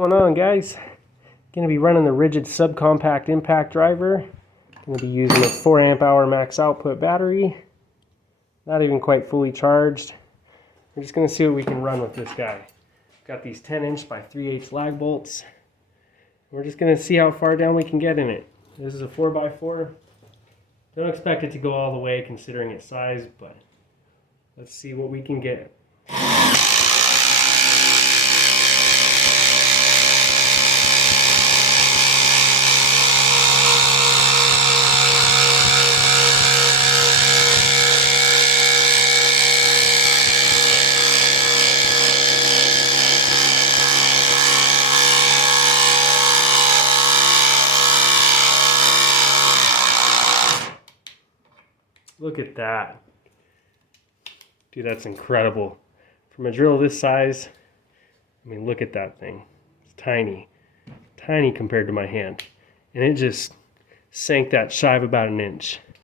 What's going on, guys? Going to be running the Ridgid Subcompact impact driver. Going to be using a 4 amp hour max output battery. Not even quite fully charged. We're just going to see what we can run with this guy. Got these 10" by 3/8 lag bolts. We're just going to see how far down we can get in it. This is a 4x4. Don't expect it to go all the way considering its size, but let's see what we can get. Look at that. Dude, that's incredible. From a drill this size, I mean, look at that thing. It's tiny. Tiny compared to my hand. And it just sank that shy of about an inch.